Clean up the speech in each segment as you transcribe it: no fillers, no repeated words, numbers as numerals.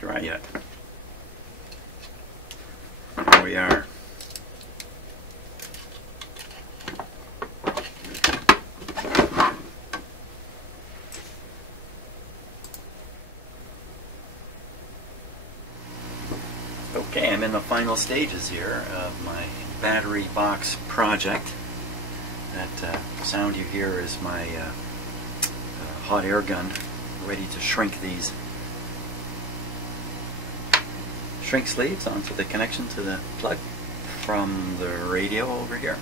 dry yet. There we are. Okay, I'm in the final stages here of my battery box project. That sound you hear is my hot air gun ready to shrink these shrink sleeves onto the connection to the plug from the radio over here.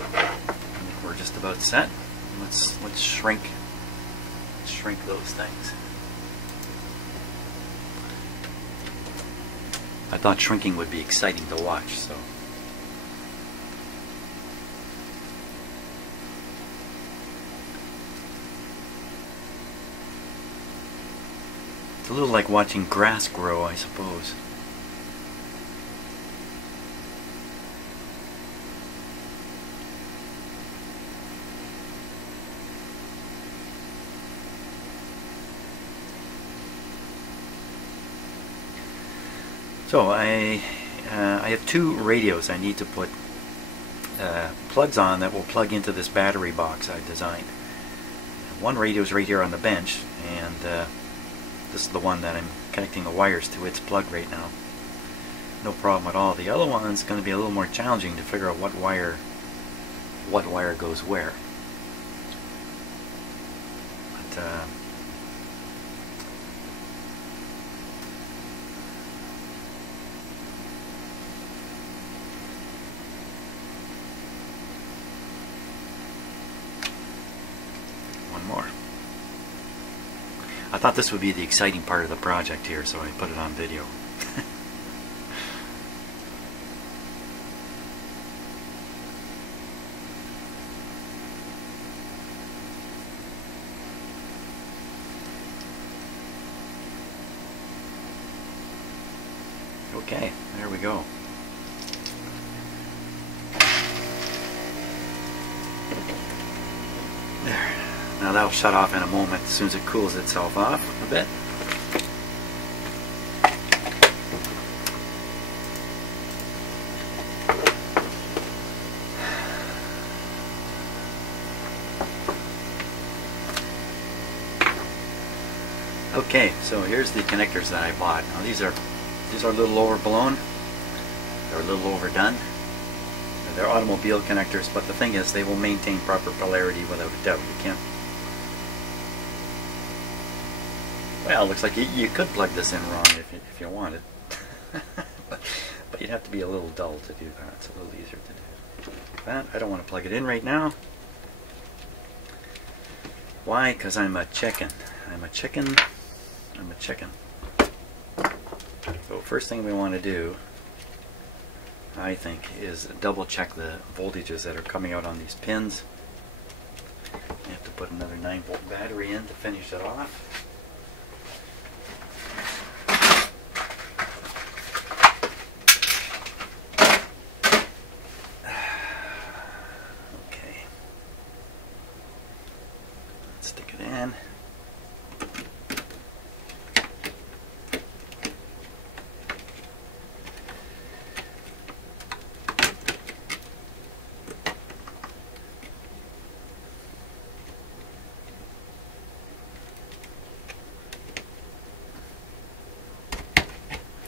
I think we're just about set. Let's shrink those things. I thought shrinking would be exciting to watch, so. It's a little like watching grass grow, I suppose. So I have two radios I need to put plugs on that will plug into this battery box I designed. One radio is right here on the bench, and this is the one that I'm connecting the wires to its plug right now. No problem at all. The other one is going to be a little more challenging to figure out what wire goes where. But one more. I thought this would be the exciting part of the project here, so I put it on video. Okay, there we go. There. Now that'll shut off in a moment as soon as it cools itself off a bit. Okay, so here's the connectors that I bought. Now these are a little overblown. They're a little overdone. They're automobile connectors, but the thing is, they will maintain proper polarity without a doubt. You can't. Well, it looks like you could plug this in wrong if you wanted, but you'd have to be a little dull to do that. It's a little easier to do that. I don't want to plug it in right now. Why? Because I'm a chicken. I'm a chicken. I'm a chicken. So first thing we want to do, I think, is double check the voltages that are coming out on these pins. I have to put another 9-volt battery in to finish it off. Okay. Let's stick it in.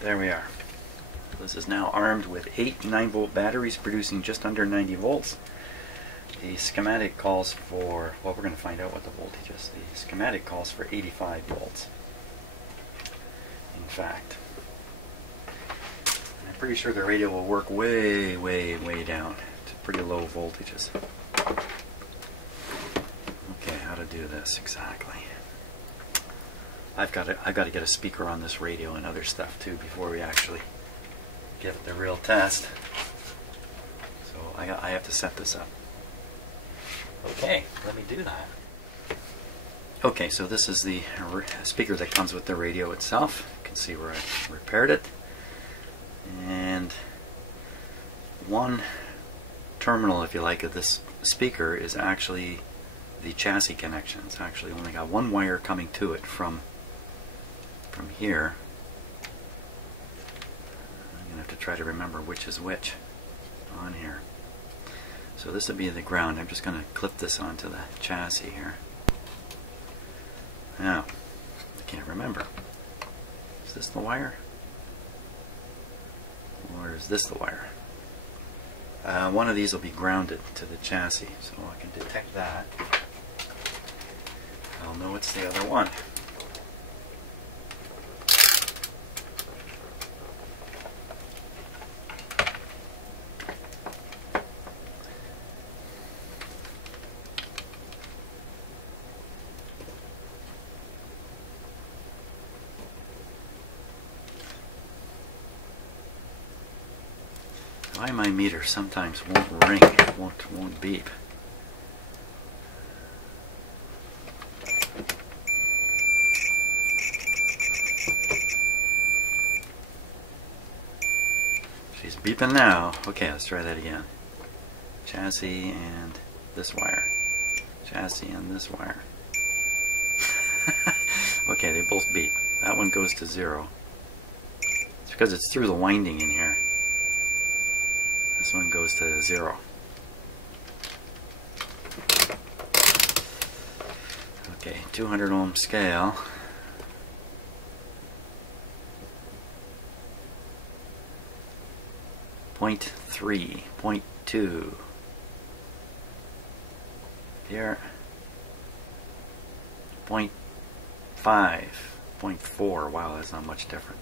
There we are. This is now armed with 8 9-volt batteries producing just under 90 volts. The schematic calls for, well, we're going to find out what the voltage is. The schematic calls for 85 volts. In fact, I'm pretty sure the radio will work way, way, way down to pretty low voltages. Okay, how to do this exactly. I've got to get a speaker on this radio and other stuff too before we actually give it the real test. So I have to set this up. Okay, let me do that. Okay, so this is the speaker that comes with the radio itself. You can see where I repaired it. And one terminal, if you like, of this speaker is actually the chassis connection. It's actually only got one wire coming to it from from here. I'm going to have to try to remember which is which on here. So this would be the ground. I'm just going to clip this onto the chassis here. Now, I can't remember. Is this the wire? Or is this the wire? One of these will be grounded to the chassis, so I can detect that. I'll know it's the other one. Why my meter sometimes won't ring, won't beep. She's beeping now. Okay, let's try that again. Chassis and this wire. Chassis and this wire. Okay, they both beep. That one goes to 0. It's because it's through the winding in here. This one goes to 0. Okay, 200 ohm scale. Point 3, point 2. Here. Point 5, point 4. Wow, that's not much different.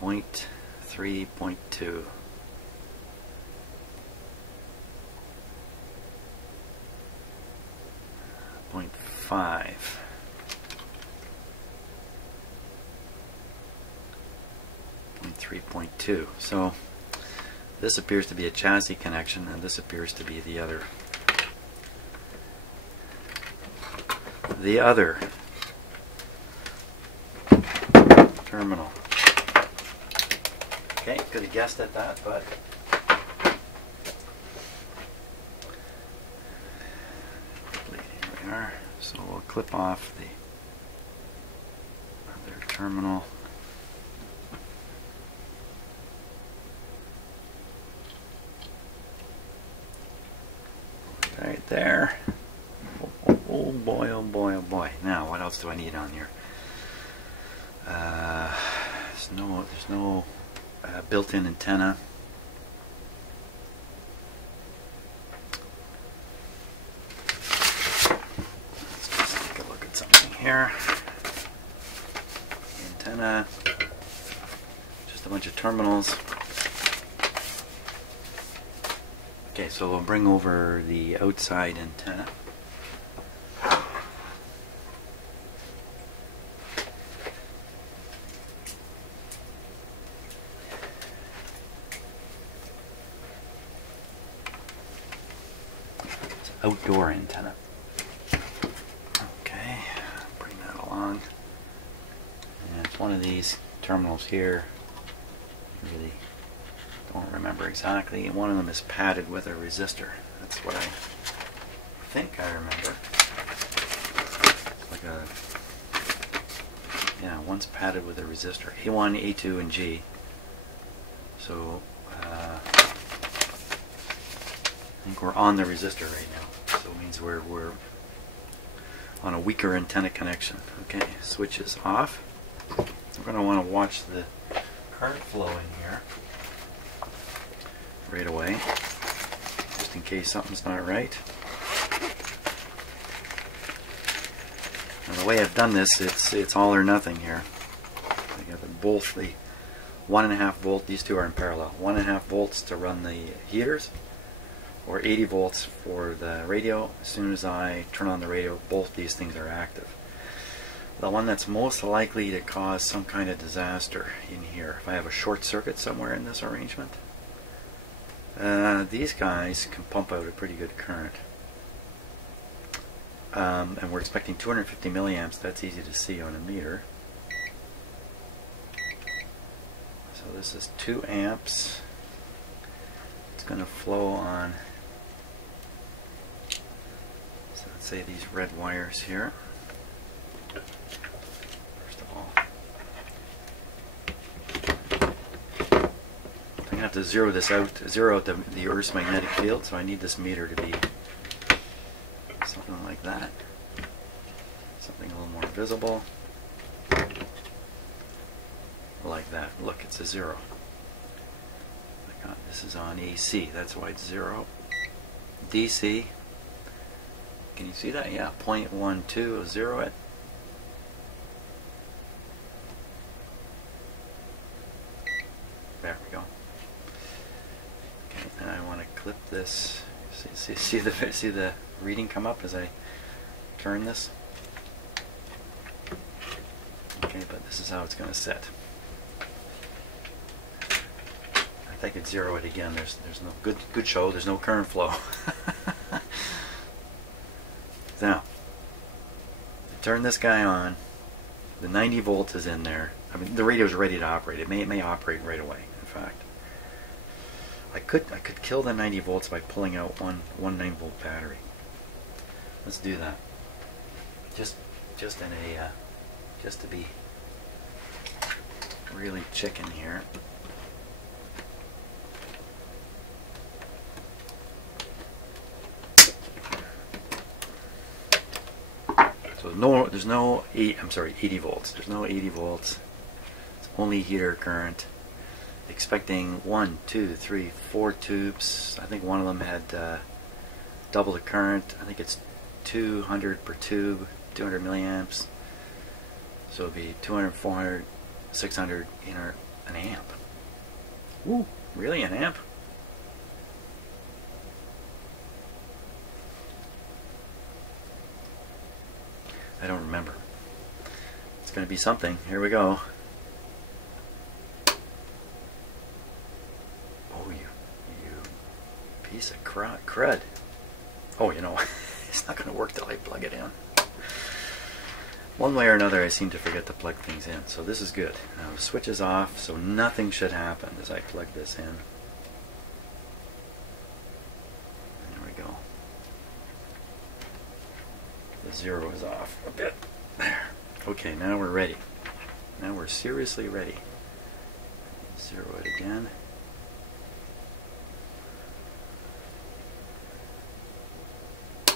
Point 3, point 2. Point 5. Point 3, point 2. So this appears to be a chassis connection, and this appears to be the other terminal. Okay, could have guessed at that, but here we are. So we'll clip off the other terminal. Right there. Oh boy, oh boy, oh boy. Now, what else do I need on here? There's no built-in antenna. Let's just take a look at something here. Antenna. Just a bunch of terminals. Okay, so we'll bring over the outside antenna. Outdoor antenna. Okay, bring that along. And it's one of these terminals here. Really don't remember exactly. One of them is padded with a resistor. That's what I think I remember. Like a, yeah, one's padded with a resistor. A1, A2, and G. So I think we're on the resistor right now. So it means we're on a weaker antenna connection. Okay, switch is off. We're going to want to watch the current flow in here right away, just in case something's not right. Now the way I've done this, it's all or nothing here. I got both the 1.5 volt. These two are in parallel. 1.5 volts to run the heaters, or 80 volts for the radio. As soon as I turn on the radio, both these things are active. The one that's most likely to cause some kind of disaster in here, if I have a short circuit somewhere in this arrangement, these guys can pump out a pretty good current. And we're expecting 250 milliamps. That's easy to see on a meter. So this is 2 amps. it's going to flow on, so let's say these red wires here. First of all, I'm going to have to zero out the Earth's magnetic field, so I need this meter to be something like that. Something a little more visible. Like that. Look, it's a 0. This is on AC, that's why it's 0. DC, can you see that? Yeah, 0.12, 0 it. There we go. Okay, and I want to clip this. See the reading come up as I turn this? Okay, but this is how it's going to set. I could zero it again. There's no good show. There's no current flow. Now, turn this guy on. The 90 volts is in there. I mean, the radio's ready to operate. It may operate right away. In fact, I could kill the 90 volts by pulling out one 9-volt battery. Let's do that. Just to be really chicken here. So there's no 80 volts. There's no 80 volts. It's only heater current. Expecting 1, 2, 3, 4 tubes. I think one of them had double the current. I think it's 200 per tube, 200 milliamps. So it'd be 200, 400, 600 in an amp. Woo! Really, an amp? I don't remember. It's going to be something. Here we go. Oh, you piece of crud. Oh, you know, it's not going to work till I plug it in. One way or another, I seem to forget to plug things in. So this is good. Now the switch is off, so nothing should happen as I plug this in. There we go. The 0 is off a bit. There. Okay, now we're ready. Now we're seriously ready. 0 it again.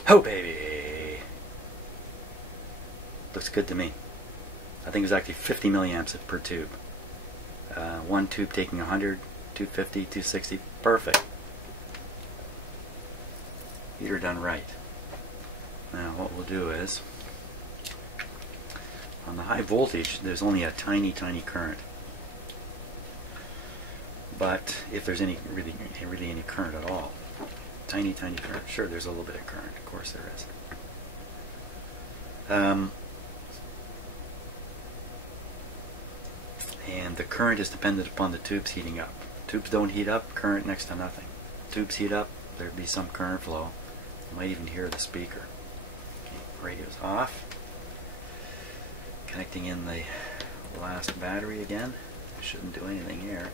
Oh, baby! Looks good to me. I think it was actually 50 milliamps per tube. One tube taking 100, 250, 260. Perfect. Heater done right. Now what we'll do is, on the high voltage, there's only a tiny current. But if there's really any current at all, tiny current. Sure, there's a little bit of current. Of course there is. And the current is dependent upon the tubes heating up. Tubes don't heat up, current next to nothing. Tubes heat up, there'd be some current flow. You might even hear the speaker. Okay, radio's off. Connecting in the last battery again. I shouldn't do anything here.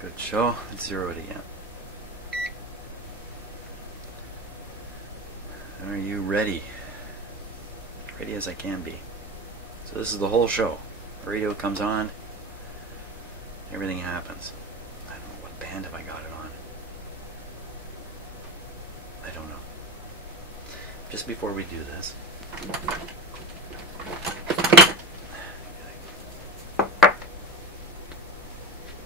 Good show. Let's zero it again. Are you ready? Ready as I can be. So this is the whole show. The radio comes on. Everything happens. I don't know what band have I got it on. I don't know. Just before we do this,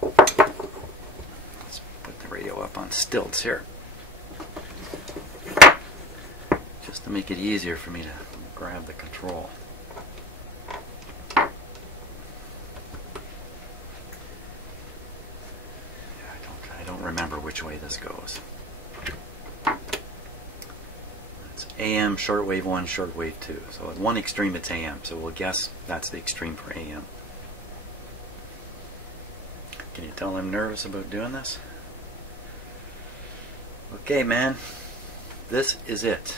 let's put the radio up on stilts here. Just to make it easier for me to grab the control. I don't remember which way this goes. It's AM, shortwave 1, shortwave 2. So at one extreme it's AM, so we'll guess that's the extreme for AM. Can you tell I'm nervous about doing this? Okay, man. This is it.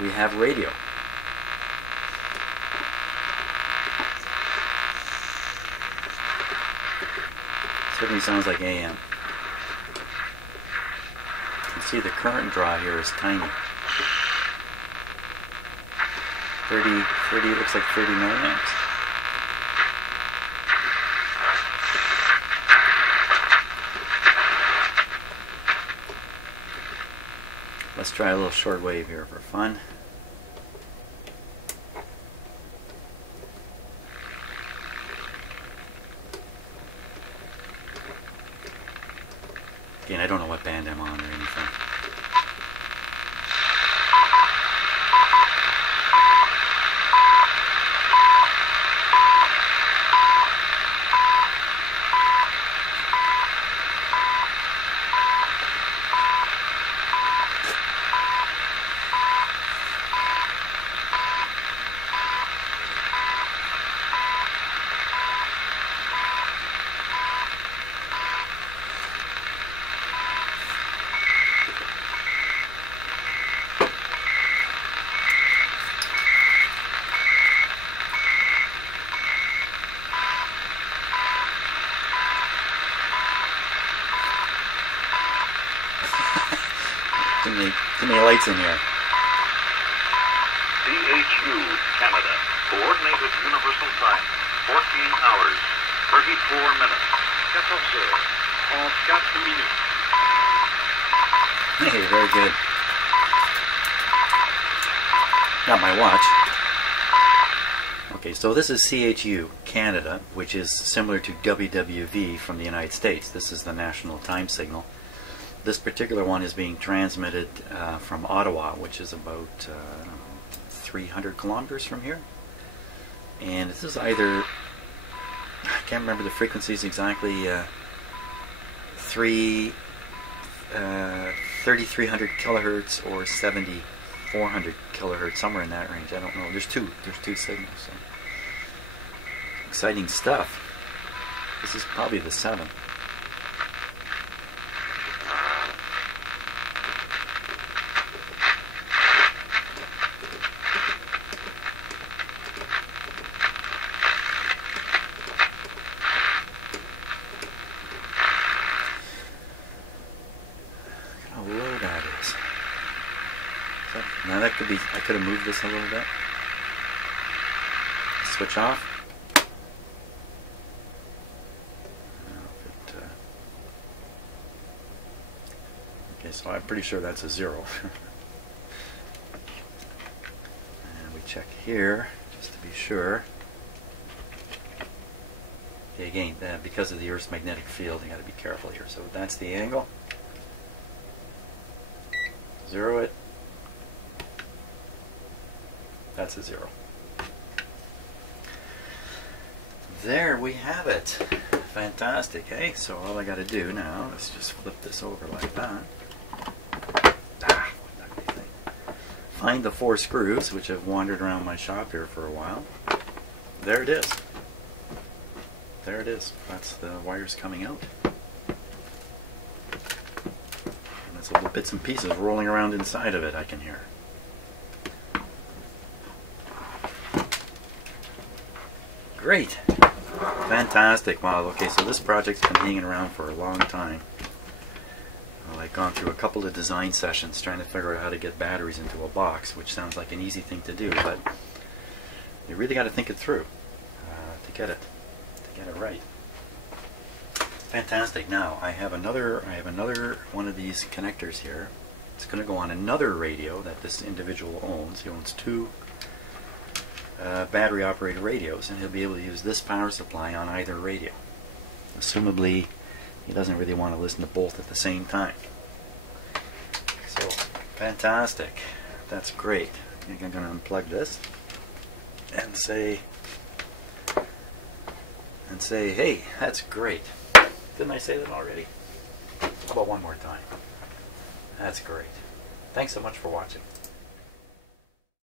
we have radio. Certainly sounds like AM. You can see the current draw here is tiny. 30, looks like 30 milliamps. Let's try a little shortwave here for fun. Again, I don't know what band I'm on or anything. Too many lights in here. CHU, Canada. Coordinated Universal Time. 14 hours, 34 minutes. 14 heures, 34 minutes. Hey, very good. Got my watch. Okay, so this is CHU, Canada, which is similar to WWV from the United States. This is the national time signal. This particular one is being transmitted from Ottawa, which is about 300 kilometers from here. And this is either, I can't remember the frequencies exactly, 3,300 kilohertz or 7,400 kilohertz, somewhere in that range. I don't know. There's two signals. So. Exciting stuff. This is probably the 7. Now that could be, I could have moved this a little bit. Switch off. Okay, so I'm pretty sure that's a 0. And we check here, just to be sure. Okay, again, because of the Earth's magnetic field, you got to be careful here. So that's the angle. 0 it. That's a 0. There we have it. Fantastic, eh? So all I got to do now is just flip this over like that. Find the 4 screws, which have wandered around my shop here for a while. There it is. There it is. That's the wires coming out. And that's little bits and pieces rolling around inside of it, I can hear. Great. Fantastic. Wow, okay, so this project's been hanging around for a long time. Well, I've gone through a couple of design sessions trying to figure out how to get batteries into a box, which sounds like an easy thing to do, but you really got to think it through to get it right. Fantastic. Now I have another one of these connectors here. It's going to go on another radio that this individual owns. He owns 2 battery operated radios, and he'll be able to use this power supply on either radio. Assumably he doesn't really want to listen to both at the same time. So fantastic. That's great. I think I'm going to unplug this and say hey, that's great. Didn't I say that already? How about one more time? That's great. Thanks so much for watching.